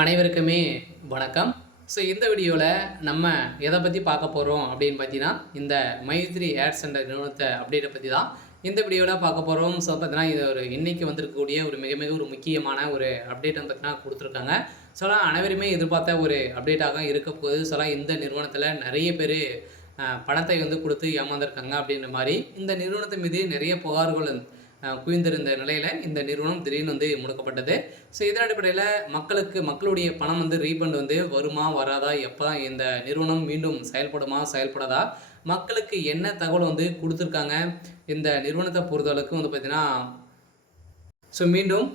அனைவருக்குமே வணக்கம். இந்த வீடியோவில் நம்ம எதை பற்றி பார்க்க போகிறோம் அப்படின்னு பார்த்தீங்கன்னா, இந்த மைத்ரி ஆட்ஸ் என்ற நிறுவனத்தை அப்டேட்டை பற்றி தான் இந்த வீடியோவில் பார்க்க போகிறோம். பார்த்தீங்கன்னா, இது ஒரு இன்னைக்கு வந்திருக்கக்கூடிய ஒரு மிக மிக ஒரு முக்கியமான ஒரு அப்டேட் பார்த்தீங்கன்னா கொடுத்துருக்காங்க. அனைவருமே எதிர்பார்த்த ஒரு அப்டேட்டாக இருக்க போகுது. இந்த நிறுவனத்தில் நிறைய பேர் பணத்தை கொடுத்து ஏமாந்துருக்காங்க அப்படின்ற மாதிரி இந்த நிறுவனத்தின் மீது நிறைய புகார்கள் குவிந்திருந்த நிலையில் இந்த நிறுவனம் திடீர்னு முடக்கப்பட்டது. இதன் அடிப்படையில் மக்களுடைய பணம் ரீஃபண்ட் வருமா வராதா, எப்போ தான் இந்த நிறுவனம் மீண்டும் செயல்படுமா செயல்படாதா, மக்களுக்கு என்ன தகவல் கொடுத்துருக்காங்க இந்த நிறுவனத்தை பொறுத்தளவுக்கு பார்த்தீங்கன்னா மீண்டும்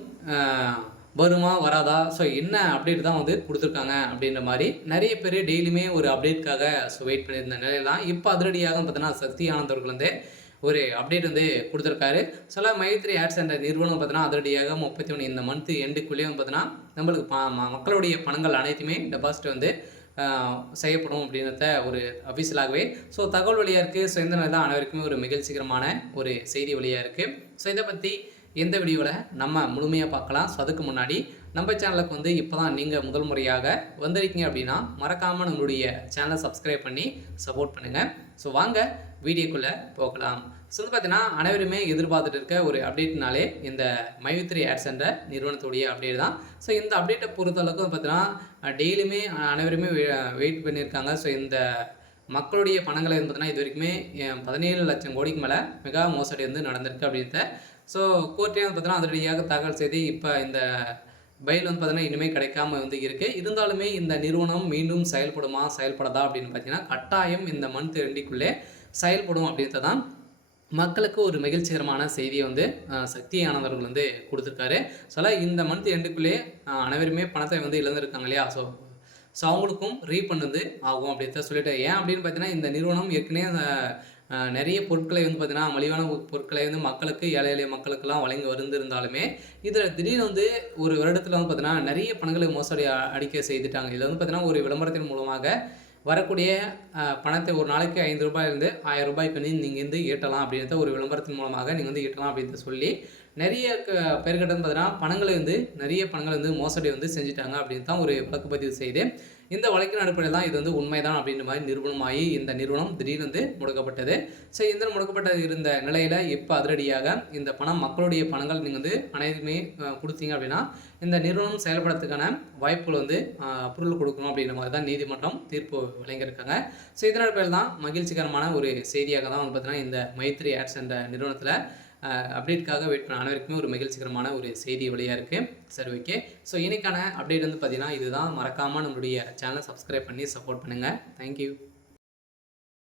வருமா வராதா, என்ன அப்டேட் தான் கொடுத்துருக்காங்க அப்படின்ற மாதிரி நிறைய பேர் டெய்லியுமே ஒரு அப்டேட்காக வெயிட் பண்ணியிருந்த நிலையெல்லாம் இப்போ அதிரடியாக பார்த்தீங்கன்னா சக்தி ஆனந்த் அவர்கள் ஒரு அப்டேட் கொடுத்துருக்காரு. மைத்ரி ஆட்ஸ் என்ற நிறுவனம் பார்த்தீங்கன்னா அதிரடியாக 31 இந்த மந்த் எண்டுக்குள்ளேயே பார்த்தீங்கன்னா நம்மளுக்கு மக்களுடைய பணங்கள் அனைத்துமே டெபாசிட் செய்யப்படும் அப்படின்றத ஒரு அஃபிஷியலாகவே தகவல் வழியாக இருக்குது. இந்த நிலை தான் அனைவருக்குமே ஒரு மகிழ்ச்சிகரமான ஒரு செய்தி வழியாக இருக்குது. இதை பற்றி எந்த வீடியோவில் நம்ம முழுமையாக பார்க்கலாம். அதுக்கு முன்னாடி நம்ம சேனலுக்கு இப்போ தான் நீங்கள் முதல் முறையாக வந்திருக்கீங்க அப்படின்னா மறக்காமல் நம்மளுடைய சேனலை சப்ஸ்கிரைப் பண்ணி சப்போர்ட் பண்ணுங்கள். வாங்க வீடியோக்குள்ளே போகலாம். பார்த்தீங்கன்னா அனைவருமே எதிர்பார்த்துட்டு இருக்க ஒரு அப்டேட்னாலே இந்த மைத்ரி ஆட்ஸ் என்ற நிறுவனத்துடைய அப்டேட் தான். இந்த அப்டேட்டை பொறுத்தளவுக்கு பார்த்தீங்கன்னா டெய்லியுமே அனைவருமே வெயிட் பண்ணியிருக்காங்க. இந்த மக்களுடைய பணங்களை பார்த்தீங்கன்னா இது வரைக்குமே 17 லட்சம் கோடிக்கு மேலே மெகா மோசடி நடந்திருக்கு அப்படின்றத கோர்ட்லேயே பார்த்தீங்கன்னா அதிரடியாக தாக்கல் செய்து இப்போ இந்த பயில் பார்த்தீங்கன்னா இனிமேல் கிடைக்காம இருக்குது. இருந்தாலுமே இந்த நிறுவனம் மீண்டும் செயல்படுமா செயல்படாதா அப்படின்னு பார்த்தீங்கன்னா கட்டாயம் இந்த மந்த் எண்டுக்குள்ளே செயல்படும் அப்படின்றத தான் மக்களுக்கு ஒரு மகிழ்ச்சிகரமான செய்தியை சக்தி ஆனந்தவர்கள் கொடுத்துருக்காரு. இந்த மந்த் எண்டுக்குள்ளே அனைவருமே பணத்தை இழந்திருக்காங்க இல்லையா, அவங்களுக்கும் ரீஃபண்ட் ஆகும் அப்படின்றத சொல்லிட்டு ஏன் அப்படின்னு பார்த்தீங்கன்னா இந்த நிறுவனம் ஏற்கனவே நிறைய பொருட்களை பார்த்தீங்கன்னா மலிவான பொருட்களை மக்களுக்கு ஏழை எளிய மக்களுக்கெல்லாம் வழங்கி வந்திருந்தாலுமே இதில் திடீர்னு ஒரு வருடத்தில் பார்த்தீங்கன்னா நிறைய பணங்களை மோசடி அடிக்க செய்துட்டாங்க. இதில் பார்த்தீங்கன்னா ஒரு விளம்பரத்தின் மூலமாக வரக்கூடிய பணத்தை ஒரு நாளைக்கு 5 ரூபாயிலிருந்து 1000 ரூபாய்க்கு நீங்கள் ஈட்டலாம் அப்படின்றத ஒரு விளம்பரத்தின் மூலமாக நீங்கள் ஈட்டலாம் அப்படின்றத சொல்லி நிறைய பேர்கிட்ட பார்த்தீங்கன்னா பணங்களை நிறைய பணங்களை மோசடி செஞ்சுட்டாங்க அப்படின்னு தான் ஒரு வழக்கு பதிவு செய்து இந்த வழக்கின் அடிப்படையில் தான் இது உண்மைதான் அப்படின்ற மாதிரி நிறுவனமாகி இந்த நிறுவனம் திடீர்னு முடக்கப்பட்டது. இந்த முடக்கப்பட்ட இருந்த நிலையில் இப்போ அதிரடியாக இந்த பணம் மக்களுடைய பணங்கள் நீங்கள் அனைத்துமே கொடுத்தீங்க அப்படின்னா இந்த நிறுவனம் செயல்படுறதுக்கான வாய்ப்புகள் அப்ரூவல் கொடுக்கணும் அப்படின்ற மாதிரி தான் நீதிமன்றம் தீர்ப்பு வழங்கியிருக்காங்க. இதன் அடிப்படையில் தான் மகிழ்ச்சிகரமான ஒரு செய்தியாக தான் பார்த்தீங்கன்னா இந்த மைத்ரி ஆட்ஸ் என்ற நிறுவனத்தில் அப்டேட்காக வெயிட் பண்ண அனைவருக்குமே ஒரு மகிழ்ச்சிகரமான ஒரு செய்தி வழியாக இருக்குது. ஓகே. இன்னைக்கான அப்டேட் பார்த்தீங்கன்னா இதுதான். மறக்காமல் நம்மளுடைய சேனலை சப்ஸ்கிரைப் பண்ணி சப்போர்ட் பண்ணுங்கள். தேங்க்யூ.